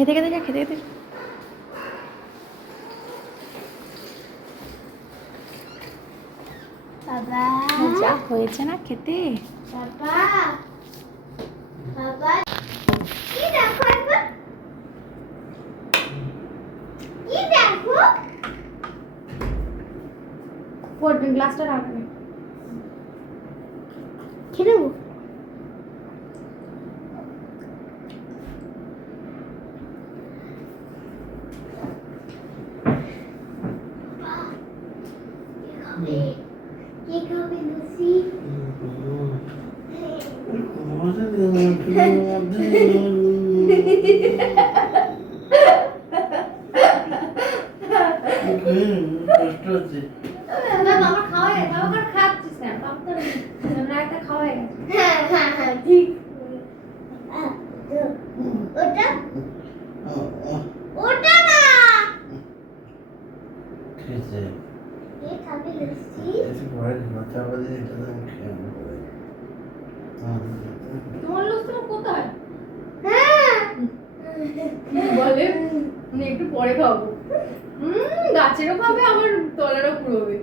খেতে খেতে যা, খেতে খেতে বাবা যা হয়েছে না খেতে। বাবা বাবা কি দেখো একবার, কি দেখো গ্লাসটা রাখবে, খেয়ে নেবো। কি খাবে লুসি? কষ্ট হচ্ছে। বাবা খাওয়াই গেছে, বাবা করে খাচ্ছিস কেন? বাবা তো রায়তা খাওয়াই গেছে। হ্যাঁ হ্যাঁ হ্যাঁ ঠিক। ওটা ওটা না, খেয়েছে। কে খাবে লুসি? এসে পরে মাথা বাজে এটা তো আমি খেয়ে নেবো। তোমার লুচি তোমার কোথায়? হ্যাঁ বলে আমি একটু পরে খাবো। গাছেরও খাবে, আমার তলারও পুরোবে।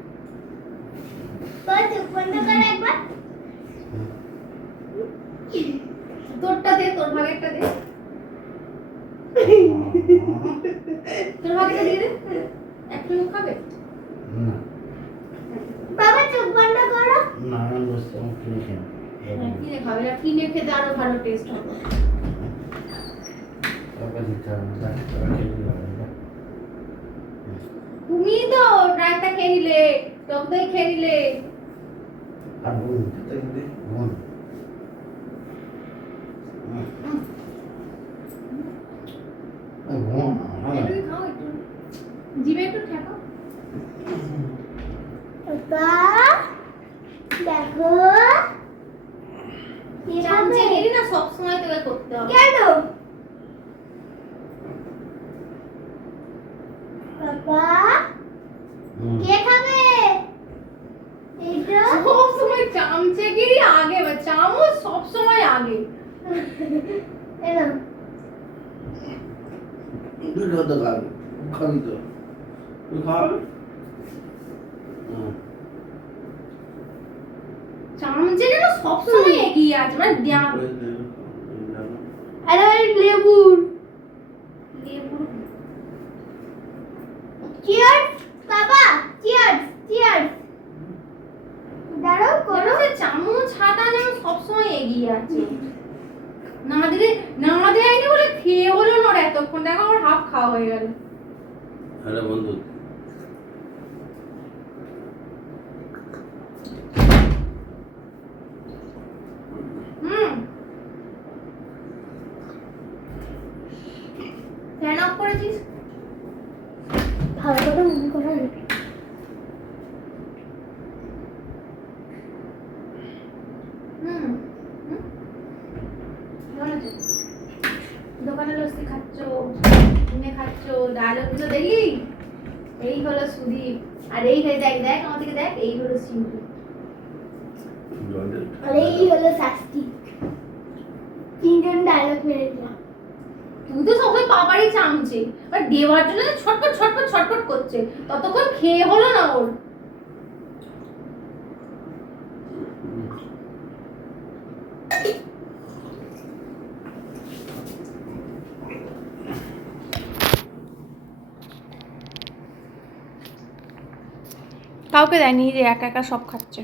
তোর চোখ বন্ধ কর একবার। তোরটা দে, তোর ভাগেরটা দে, তোর ভাগেরটা দিয়ে দে। একটু খাবে? না বাবা চোখ বন্ধ করো। না আমার বসতে আমার কিনে খেয়ে কিনে খাবে, আর কিনে খেতে আরো ভালো টেস্ট হবে। টাকা দিতে হবে না, টাকা খেয়ে দিতে হবে না। তুমি তো রায়তা খেয়ে নিলে, টক দই খেয়ে নিলে। আর বোন খেতে খেতে বোন বোন একটু খাও, একটু জিভে একটু ঠেকাও। বাবা দেখো কি খাবে? চামচেগিরি না সবসময় তোকে করতে হবে। কেন বাবা কে খাবে? এটা সবসময় চামচেগিরি আগে, চামচ সবসময় আগে। এনো তুই কত খাবি? খাবি তো তুই খাবি? চামচেগিরি না সবসময় এগিয়ে আছে, মানে দেয়া আরে ওই লেবুর লেবু। চিয়ার্স বাবা, চিয়ার্স চিয়ার্স। দাঁড়াও করো। সে চামচ হাতা যেন সবসময় এগিয়ে আছে। না দিলে না দেয়নি বলে খেয়ে হলো না ওর এতক্ষণ, দেখো আমার হাফ খাওয়া হয়ে গেল। আরে বন্ধু ফ্যান অফ করেছিস? ভালো করে মনে করা যাবে। হুম হুম, কেমন আছে? দোকানে লস্যি খাচ্ছ, কিনে খাচ্ছ, ডায়লগ গুলো দেখলি? এই হলো সুদীপ, আর এই হয়ে দেখ দেখ আমার দিকে দেখ, এই হলো সিন্ধু। আর এই হলো শাস্তি। তিনজন ডায়লগ মেরে দিলাম। তুই তো সবসময় পাপারই চামচে, আর দেওয়ার জন্য ছটপট ছটপট ছটপট করছে, ততক্ষণ খেয়ে হলো না ওর। কাউকে দেয়নি, যে একা একা সব খাচ্ছে।